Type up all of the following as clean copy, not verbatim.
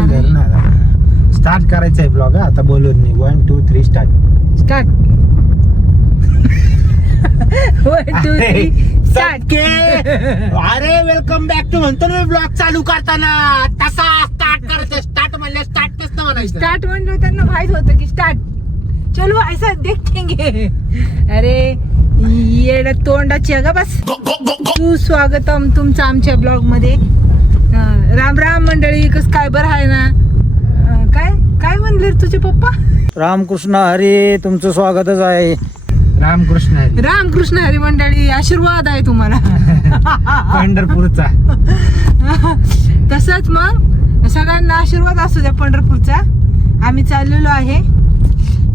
Mobile धर ना. Start करायचा आहे ब्लॉग. आता बोलून नाही. 1 2 3 स्टार्ट. स्टार्ट. 1 2 3 स्टार्ट. अरे वेलकम बॅक टू म्हणतो ना ब्लॉग चालू करताना तसा स्टार्ट करायचं. स्टार्ट म्हणलं स्टार्ट कसं म्हणायचं. स्टार्ट म्हणलं त्यांना माहित होतं की स्टार्ट. चलो ऐसा देखेंगे. अरे येड तोंडाची अगं बस. सुस्वागतम तुमचं आमच्या ब्लॉग मध्ये. राम राम मंडळी. कस काय बरं आहे ना. काय काय म्हणले तुझे पप्पा. रामकृष्ण हरी. तुमचं स्वागतच आहे. रामकृष्ण हरी. रामकृष्ण हरी मंडळी. आशीर्वाद आहे तुम्हाला पंढरपूरचा. तसंच मग सगळ्यांना आशीर्वाद असू द्या पंढरपूरचा. आम्ही चाललेलो आहे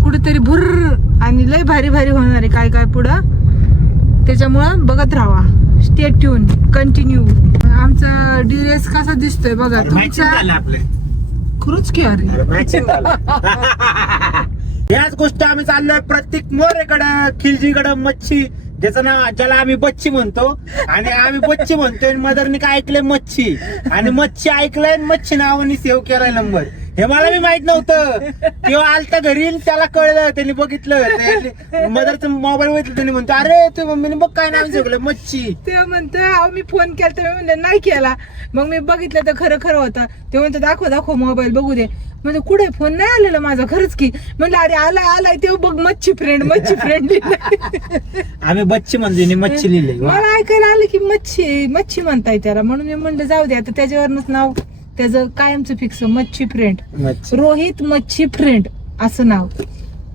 कुठेतरी भुर्र आणि लय भारी भारी होणार आहे काय काय पुढं. त्याच्यामुळं बघत राहा. Stay tune continue. आमचा ड्रेस कसा दिसतोय बघा तुमचा. खरंच की अरे याच गोष्ट आम्ही चाललोय प्रत्येक मोरेकडं खिलजीकडं मच्छी. ज्याचं नाव ज्याला आम्ही बच्ची म्हणतो आणि आम्ही बच्ची म्हणतोय. मदरनी काय ऐकलंय मच्छी आणि मच्छी ऐकलंय मच्छी नावाने सेव्ह केलाय नंबर. हे मला बी माहित नव्हतं. तेव्हा आलता घरी त्याला कळलं. त्यांनी बघितलं मदरचं मोबाईल बघितलं. त्यांनी म्हणतो अरे तू मम्मीने बघ काय नाव ठेवलं मच्छी. ते म्हणतोय अहो मी फोन केला तर म्हणलं नाही केला. मग मी बघितलं तर खरं खरं होता. ते म्हणतो दाखव दाखव मोबाईल बघू दे. म्हणजे कुठे फोन नाही आलेला माझा. खरंच की म्हणलं अरे आलाय आलाय तेव्हा बघ मच्छी फ्रेंड मच्छी फ्रेंड. आम्ही बच्ची म्हणजे मच्छी लिहिली. मला ऐकायला आलं की मच्छी मच्छी म्हणताय त्याला. म्हणून मी म्हणलं जाऊ दे आता त्याच्यावरच नाव त्याचं कायमचं फिक्स मच्छी फ्रेंड. रोहित मच्छी फ्रेंड असं नाव.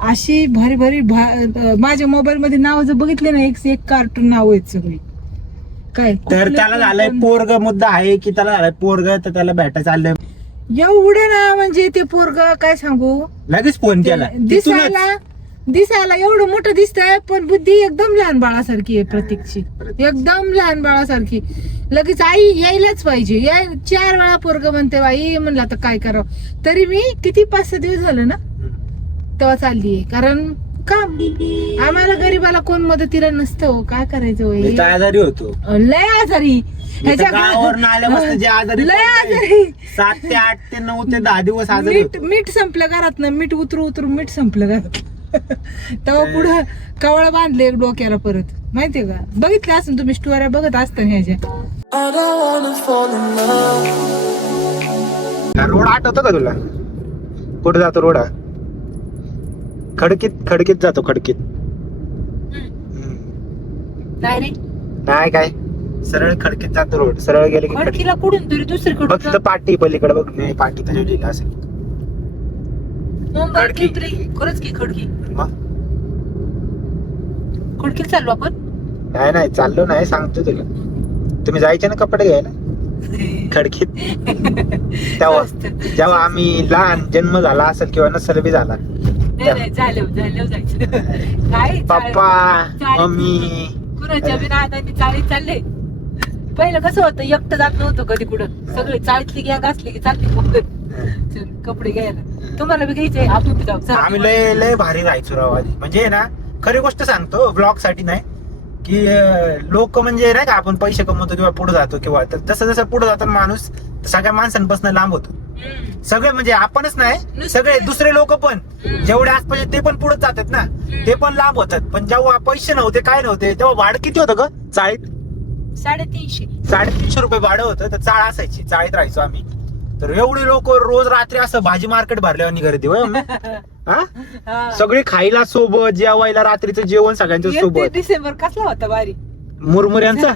अशी भारी भारी माझ्या मोबाईल मध्ये नाव जर बघितले ना एक कार्टून नाव आहेत सगळी. काय तर त्याला झालंय पोरग मुद्दा आहे की त्याला झालंय पोरग. तर त्याला भेटायचं आलं. एवढं ना म्हणजे ते पोरग काय सांगू. लगेच फोन केला. दिसायला एवढं मोठं दिसतंय पण बुद्धी एकदम लहान बाळासारखी आहे प्रतीकची. एकदम लहान बाळासारखी. लगेच आई यायलाच पाहिजे. 4 वेळा पोरग म्हणते बाई. म्हणलं आता काय करावं. तरी मी किती 5-6 दिवस झालं ना तेव्हा चाललीये. कारण काम आम्हाला गरीबाला कोण मदतीला नसतं हो. काय करायचं आजारी होतो. लय आजारी. गावावरून आल्यापासून जे आजारी लय आजारी. 7 ते 8 ते 9 ते 10 दिवस आजारी होतो. मीठ संपलं घरात ना. मीठ उतरू मीठ संपलं घरात. तेव्हा पुढं कवळ बांधले एक डोक्याला परत. माहितीये का. बघितले असून तुम्ही स्टोऱ्या बघत असता ह्याच्या. रोड आठवतो का तुला. कुठे जातो रोड. खडकीत जातो. खडकीत नाही काय सरळ खडकीत जातो रोड. सरळ गेले की खडकीला कुठून तरी दुसरीकडे बघ तिथं पाटी पलीकडे बघ. नाही पाटी तर लिहिलं असेल. खडकी. खरंच की खडकी. मग खडकीत चाललो आपण. नाही चाललो नाही सांगतो तुला. तुम्ही जायचे ना कपडे घ्यायला खडकीत. तेव्हा जेव्हा आम्ही लहान जन्म झाला असेल किंवा नसेल बी झाला. पप्पा मम्मी कुणाच्या बिना हाताने चाळीत चालले. पहिलं कसं होतं एकटं जात नव्हतं कधी कुठं. सगळे चाळीतली गॅग असली की चालते कपडे घ्यायला. तुम्हाला बी घ्यायचे आपण बी जाऊ. आम्ही लय भारी राहायचो राव आधी. म्हणजे ना खरी गोष्ट सांगतो ब्लॉग साठी नाही की लोक म्हणजे नाही का आपण पैसे कमवतो किंवा पुढे जातो किंवा तसं जसं पुढे जातो माणूस सगळ्या माणसांपासून लांब होतो. सगळे म्हणजे आपणच नाही सगळे दुसरे लोक पण जेवढे आसपास ते पण पुढे जातात ना. ते पण लांब होतात. पण जेव्हा पैसे नव्हते काय नव्हते तेव्हा भाडं किती होतं ग चाळीत. 350 रुपये भाडं होतं. तर चाळ असायची. चाळीत राहायचो आम्ही. तर एवढे लोक रोज रात्री असं भाजी मार्केट भरल्यावर गर्दी होय. हा सगळे खायला सोबत जेवायला रात्रीचं जेवण सगळ्यांच्या सोबत. डिसेंबर कसला होता भारी. मुरमुऱ्यांचा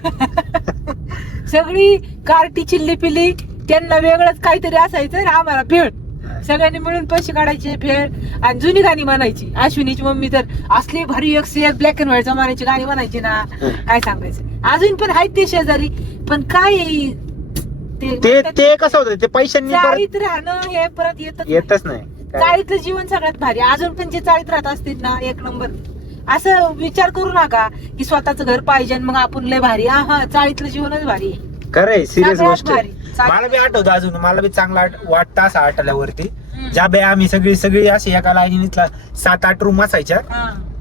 सगळी कार्टी चिल्ली पिल्ली. त्यांना वेगळंच काहीतरी असायचं. आम्हाला भेळ. सगळ्यांनी मिळून पैसे काढायचे. भेळ आणि जुनी गाणी म्हणायची. अश्विनीची मम्मी तर असली भारी एक ब्लॅक अँड व्हाईट जमान्याची गाणी म्हणायची ना. काय सांगायचं. अजून पण आहेत ते शेजारी. पण काय ते कसं होतं ते पैशांनी चाळीत राहणं हे परत येतच नाही. चाळीतलं जीवन सगळ्यात भारी. अजून पण जे चाळीत राहत असतील ना 1 नंबर. असं विचार करू नका की स्वतःच घर पाहिजे मग आपण लय भारी. हा चाळीतलं जीवनच भारी. खरंय सिरियस गोष्ट. भारी. मला बी आठवतं अजून. मला बी चांगला वाटतं असं आठवल्यावरती. ज्या बे आम्ही सगळी अशी एका लाईनीतला 7-8 रूम असायच्या.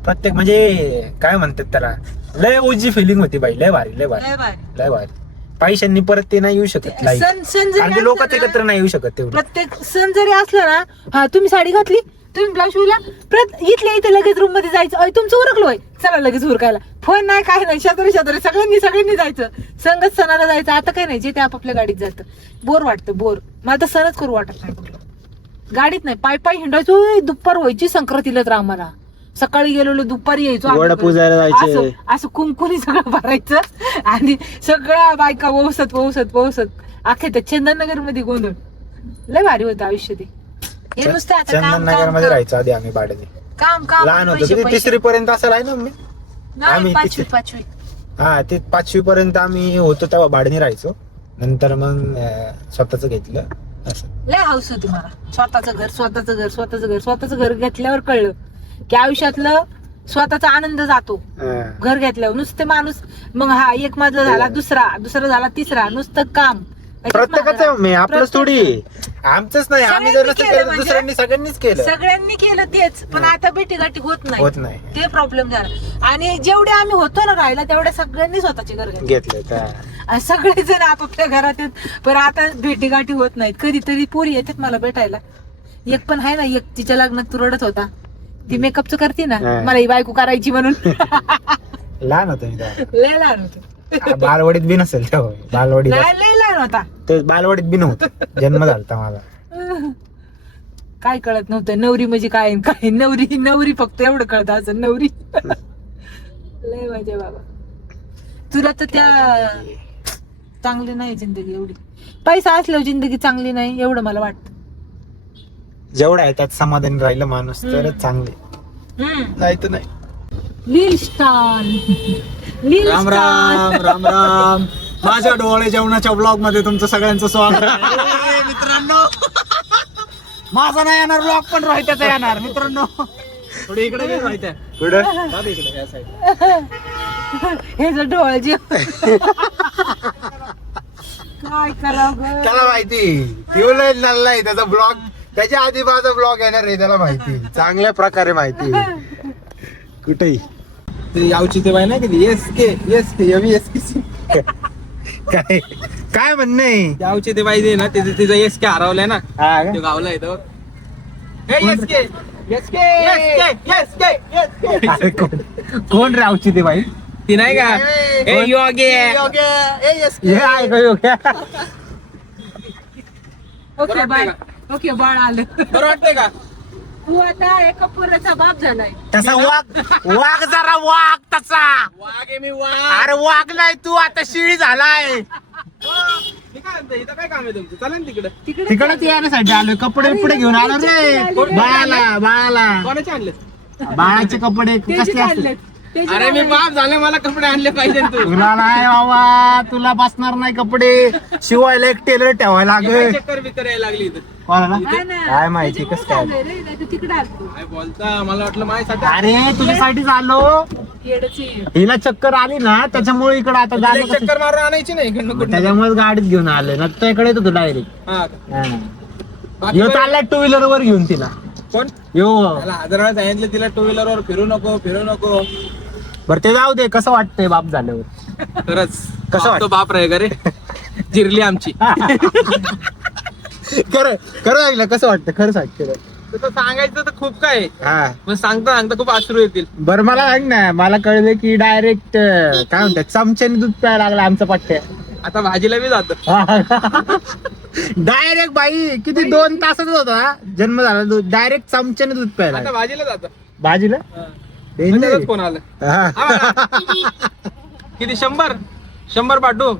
प्रत्येक म्हणजे काय म्हणतात त्याला लय ओजी फिलिंग होती बाई. लय भारी. पैशांनी परत ते नाही येऊ शकत लाईफ. सण कारण जरी लोकच असला ना, एकत्र नाही येऊ शकत तेवढं. प्रत्येक सण जरी असला ना, हा तुम्ही साडी घातली, तुम्ही ब्लाऊज शिवला, इथल्या इथे लगेच रूम मध्ये जायचं, तुमचं उरकलोय, चला लगेच उरकायला, फोन नाही काय नाही, शेजारी सगळ्यांनी जायचं, संगत सणाला जायचं. आता काही नाही, जे ते आपापल्या गाडीत जातं. बोर वाटतं, बोर. मला तर सणच करू वाटत नाही कुठलं. गाडीत नाही, पाय पाय हिंडायचो, दुपार व्हायची संक्रांतीला तर आम्हाला. सकाळी गेलेलो, दुपारी यायचो, वड पूजायला जायचे. असं कुंकुनी सगळं भरायचं आणि सगळ्या बायका वौसत अख्खे त्या चंदननगर मध्ये गोंधळ. लय भारी होतं आयुष्य ते. हे नुसतं आता काम, चंदननगर काम, मध्ये काम, राहायचो आधी आम्ही भाड्याने. काम लहान होतो पैसे, किती, पैसे. 3री पर्यंत असं आहे ना मी. नाही, आम्ही पाचवी. हा ते 5वी पर्यंत आम्ही होतो तेव्हा भाड्याने राहायचो. नंतर मग स्वतःच घेतलं असं. लय हाऊस होती मला. स्वतःच घर घेतल्यावर कळलं की आयुष्यातलं स्वतःचा आनंद जातो. घर घेतल्यावर नुसते माणूस, मग हा एक मजला झाला, दुसरा झाला, तिसरा, नुसतं काम. प्रत्येकाचं मी आपलंच थोडी, आमचंच नाही, आम्ही जर नसतं सगळ्यांनी केलं केलं दुसऱ्यांनी सगळ्यांनीच केलं. सगळ्यांनी केलं तेच, पण आता भेटीगाठी होत होत नाही. ते प्रॉब्लेम झाला. आणि जेवढे आम्ही होतो ना राहायला, तेवढ्या सगळ्यांनी स्वतःचे घर घेतले. घेतलं का? सगळेजण आपापल्या घरात आहेत, पण आता भेटीगाठी होत नाहीत. कधीतरी पोरी येतात मला भेटायला. एक पण आहे ना, एक तिच्या लग्नात तू रडत होता, ती मेकअपचं करते ना, हा. मला ही बायको करायची म्हणून. लहान होतो मी तेव्हा. लय लहान होत, बालवाडीत बी नसेल तेव्हा. बालवाडीत लय लहान होता. तर बालवाडीत बी नव्हतं, जन्म झालता माझा. काय कळत नव्हतं नवरी म्हणजे काय, काय नवरी फक्त एवढं कळतं असं नवरी. लय मजा बाबा. तुला तर त्या चांगली नाही जिंदगी एवढी. पैसा असल्यावर जिंदगी चांगली नाही एवढं मला वाटतं. जेवढा आहे त्यात समाधानी राहिलं माणूस तरच चांगले, नाही तर नाही. राम राम राम राम. माझ्या डोळे जेवणाच्या ब्लॉग मध्ये तुमचं सगळ्यांचं स्वागत आहे. मित्रांनो, माझा नाही येणार ब्लॉग, पण रोहित्याचा येणार. मित्रांनो, थोडी इकडे घे रोहित्या. पुढं दाब इकडे, या side. हे जर डोळे जेव काय करावं. त्याला माहिती ती नाही त्याचा ब्लॉग, त्याच्या आधी माझा ब्लॉग येणार आहे, त्याला माहिती, चांगल्या प्रकारे माहिती. कुठेही ते यावची ते बाई नाही कधी काय काय म्हणणं आहे? यावची ते बाई दे ना, तिचा एसके हरवलाय ना, हा का? तो गावला येतो. अरे कोण रावची ते बाई? ती नाही का, ए योगे हे आहे का योग्य? Okay bye. ओके बाळ आलं. बरं वाटतंय का? तू आता एका पोराचा बाप झालाय. तसा वाघ जरा वाघ तसा. वाघ आहे मी, वाघ. अरे वाघ नाही, तू आता शिळी झालाय. मी काय म्हणतो, इथं काय काम आहे तुमचं? चला ना तिकडं. तिकडे ते येण्यासाठी आलोय, कपडे पुढे घेऊन आलो रे. बाळाला कोणाचे आणले? बाळाचे कपडे कसले असतात? अरे मी बाप झाले, मला कपडे आणले पाहिजे तू. तुला नाही बाबा, तुला बसणार नाही कपडे, शिवायला एक टेलर ठेवायला लागेल. चक्कर बिक्कर यायला लागली इथं. कोणाला काय माहिती कसं काय? तिकडे आलो. काय बोलता, मला वाटलं माझ्यासाठी. अरे तुझ्यासाठीच आलो. हिला चक्कर आली ना, त्याच्यामुळे इकडे आता तुला गाडी एक चक्कर मारून आणायची नाही इकडनं कुठनं. त्याच्यामुळे गाडीत घेऊन आले ना, तर इकडे येतो डायरेक्ट. हा. बाकी यो काय? चाललाय 2 व्हीलर वर घेऊन तिला. कोण? यो त्याला 1000 वेळा सांगितलं तिला 2 व्हीलर वर फिरू नको. बर ते जाऊ दे, कसं वाटतंय बाप झाल्यावर? खरंच कसं बाप तो बाप रे रे, जिरली आमची. खरं ऐकलं, कसं वाटतं? खरं सांगते. तसं सांगायचं तर खूप काय आहे. हा पण सांगता खूप अश्रू येतील. बरं मला सांग ना, मला कळलं की डायरेक्ट काय म्हणतात, चमच्याने दूध प्यायला लागला आमचा पट्ट्या. आता भाजीला बी जात. डायरेक्ट बाई किती 2 तासाच होता जन्म झाला, डायरेक्ट चमच्याने दूध प्यायला आता लागला. भाजीला जात. भाजीला त्याचाच फोन आला. हा. किती 100 पाठवू?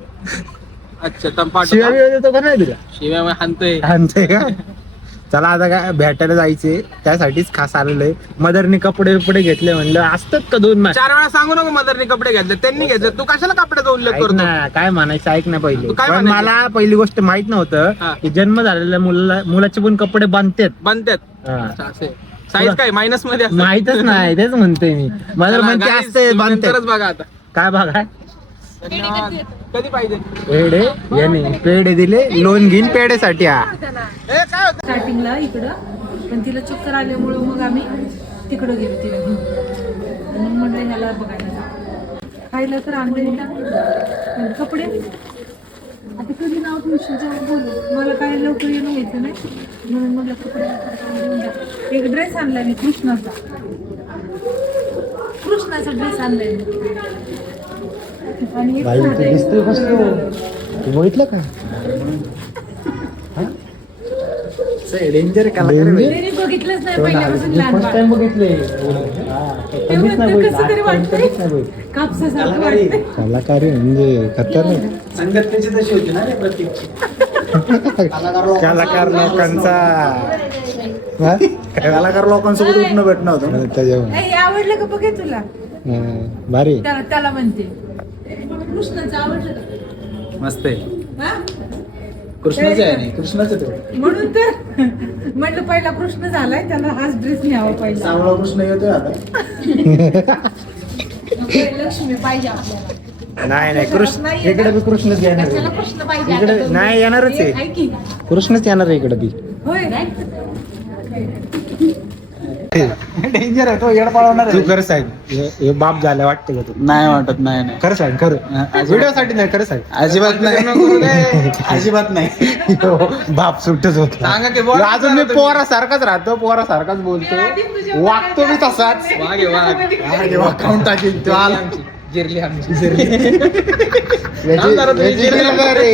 अच्छा तम शिव्या पाठव. बिव्या देतो का नाही तुला? शिव्या मग हाणतोय. आणते का? चला आता काय भेटायला जायचे, त्यासाठीच खास आलेलं आहे. मदरने कपडे घेतले, म्हणलं असतात का 2 महिने? 4 वेळा सांगू नको मदरने कपडे घेतले, त्यांनी घेतले, तू कशाला कपड्याचा उल्लेख ऐक करतो? ना, काय म्हणायचं ऐक ना पहिले. तू काय पण म्हणायचं? मला पहिली गोष्ट माहित नव्हतं हा. की जन्म झालेल्या मुलाचे पण कपडे बांधतात. बनतात. हा. साईज काय मायनस मध्ये असतं? माहितच नाही, तेच म्हणतोय मी. मदर चला, म्हणते guys, असते तुम्ही बांधतात. नंतरच बघा आता. काय बघा, धन्यवाद. कधी पाहिजे? पेढे याने पेढे दिले, लोन घेईन पेढेसाठी. हा ए, काय होतं? स्टार्टिंगला इकडं, पण तिला चक्कर आल्यामुळे मग आम्ही तिकडं गेलो तिला घेऊन. आणि मग म्हणलं ह्याला बघायला जाऊ. खायला तर आणलं पण कपडे आता कधी नाव ठेवशील जेव्हा बोलू. मला काय लवकर येणं व्हायचं नाही म्हणून मला कपडे घेऊन द्या. एक ड्रेस आणलाय मी कृष्णाचा ड्रेस आणलाय मी. आणि एक बाई साडा ते आहे. दिसतोय कसं तू बघितलं का डेंजर तरी बघितलंच नाही पहिल्यापासून लहान फर्स्ट बाळ. टाइम बघितले कधीच नाही एवढं कसं तरी वाटतंय. बघितलं कापसासारखं वाटतंय. कलाकारी म्हणजे खतरनाक संगत त्याची तशी होती ना रे प्रत्येकची. कलाकार लोकांचा हा? कलाकार लोकांसोबत उठणं भेटणं होतं ना. त्याच्यावर हे आवडलं का बघे तुला भारी त्याला म्हणते कृष्णाचं आवडलं का? मस्त आहे. हा? कृष्णाचं आहे नाही कृष्णाचं ते म्हणून तर म्हटलं पहिला कृष्ण झालाय त्याला हाच ड्रेस न्यावा पहिला. सावळा कृष्ण येतोय आता. लक्ष्मी पाहिजे आपल्याला. नाही कृष्ण इकडे बी कृष्णच येणार कशाला आहे. कृष्ण पाहिजे इकडे आता? नाही येणारच आहे आहे की? कृष्णच येणार आहे इकडे बी होय डेंजर आहे तो येड पाळवणार तू आहे. खरं सांग हे बाप झालं वाटतं का तू नाही वाटत नाही नाही खरं सांग खरं व्हिडिओ साठी नाही खरं सांग अजिबात नाही अजिबात नाही बाप सुटच होतो सांगा की बोला. अजून मी पोरासारखाच राहतो पोरासारखाच बोलतो वागतो मी तसाच खाऊन टाकेल तो आला जिरली आमची जिरली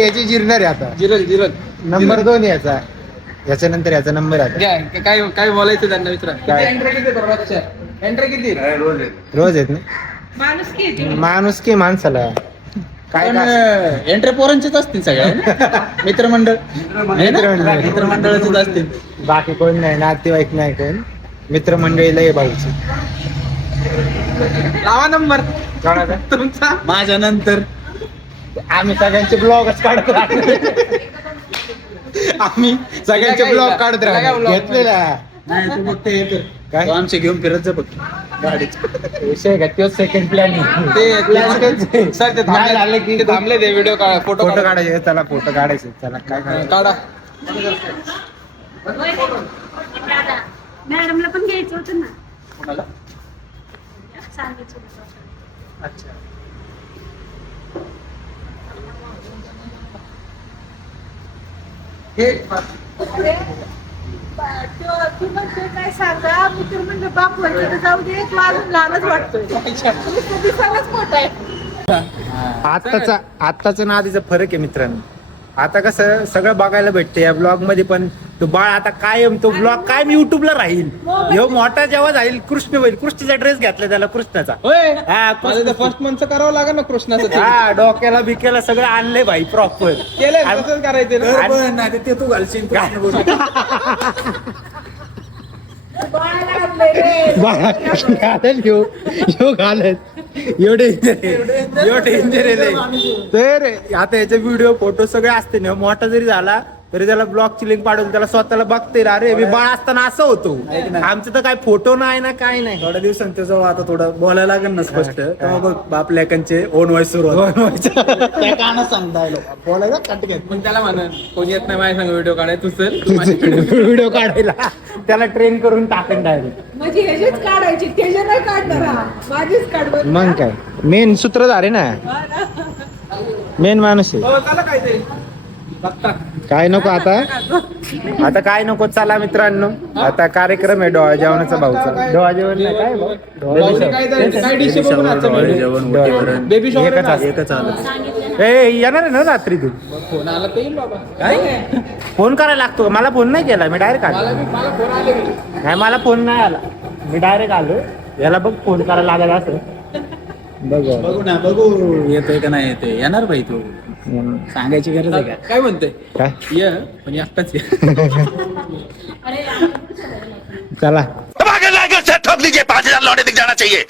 याची जिरणार आहे आता जिरल नंबर 2 याचा याच्यानंतर याचा नंबर आता काय काय बोलायचं त्यांना विचारा. काय? एंट्री किती रोजच्या एंट्री किती रोज येत ना माणूस की माणूस की माणसाला काय काय एंट्री पोरांचेच असतील सगळ्या मित्रमंडळ मित्रमंडळाचेच असतील. बाकी कोण नाही नातेवाईक नाही कोण मित्रमंडळीला ये भाऊची लावा नंबर कळा का? तुमचा माझ्या नंतर आम्ही सगळ्यांचे ब्लॉगच काढत राहतो आम्ही सगळ्यांचे ब्लॉग काढत राहतो घेतलेला नाही तू फक्त येतो काय? काय आमचे घेऊन फिरत जा फक्त गाडीत विषय का तोच सेकंड प्लॅन सर ते झालं की थांबले ते व्हिडिओ फोटो फोटो काढायचे चला फोटो काढायचे चला काय करायचं काढा. मॅडमला पण घ्यायचं होतं ना कोणाला? सांगायचं होतं. अच्छा हे तू म्हणतोय काय सांगा मी तर म्हणलं बाप म्हणतो जाऊ दे तू अजून लहानच वाटतोय दिसायलाच मोठा आहे. आत्ताचा ना आधीचा फरक आहे मित्रांनो आता कसं सगळं बघायला भेटते या ब्लॉग मध्ये पण तो बाळ आता कायम तो ब्लॉग कायम युट्यूबला राहील ह्यो मोठा जेव्हा जाईल कृष्ण होईल कृष्णाचा ड्रेस घातला त्याला कृष्णाचा होय हा माझं फर्स्ट मंथचं करावं लागेल ना कृष्णाचं ते. हा डोक्याला बिक्याला सगळं आणलंय भाई प्रॉपर केलंय तसंच करायचं ना. आणि- नाही ते तू घालशील कृष्ण बोलून. घालत ह्यो घालत एवढे डेंजर तर आता याचे व्हिडिओ फोटो सगळे असते ना मोठा जरी झाला तरी त्याला ब्लॉगची लिंक पाठवून त्याला स्वतःला बघते अरे मी बाळ असताना असं होतो आमचं तर काय फोटो नाही ना काय नाही थोड्या दिवसांत त्याजवळ आता थोडं बोलायला लागेल ना स्पष्ट तेव्हा बघ बाप लेकांचे ओन व्हॉइस सुरू त्या गाणं सांगताय बोलायला कट घेत पण त्याला म्हणा कोणी येत नाही माझ्या संग व्हिडिओ काढाय तू चल व्हिडिओ काढायला त्याला ट्रेन करून टाकून डायरेक्ट म्हणजे ह्याचीच काढायची त्याच्या नाही काढणार हा. माझीच काढ बरं. मग काय मेन सूत्रधार आहे ना मेन माणूस आहे हो चला काहीतरी बघता काय नको आता काय नको चला मित्रांनो आता कार्यक्रम आहे डोळा जेवणाचा भाऊचा डोळा जेवण नाही काय भाऊ? काय डिश बेबी एकच ए येणार आहे ना रात्री तू फोन आला तर येईल बाबा काय फोन करायला लागतो का? मला फोन नाही केला मी डायरेक्ट आलो मला फोन आले नाही मला फोन नाही आला मी डायरेक्ट आलो याला बघ फोन करायला लागला असं बघ बघू ना बघू येतोय का नाही येतोय येणार भाई तू सांगायची गरज आहे का काय म्हणते काय ये पण एकटाच ये चला ठोक लीजिए 5,000 लौटे दिख जाना चाहिए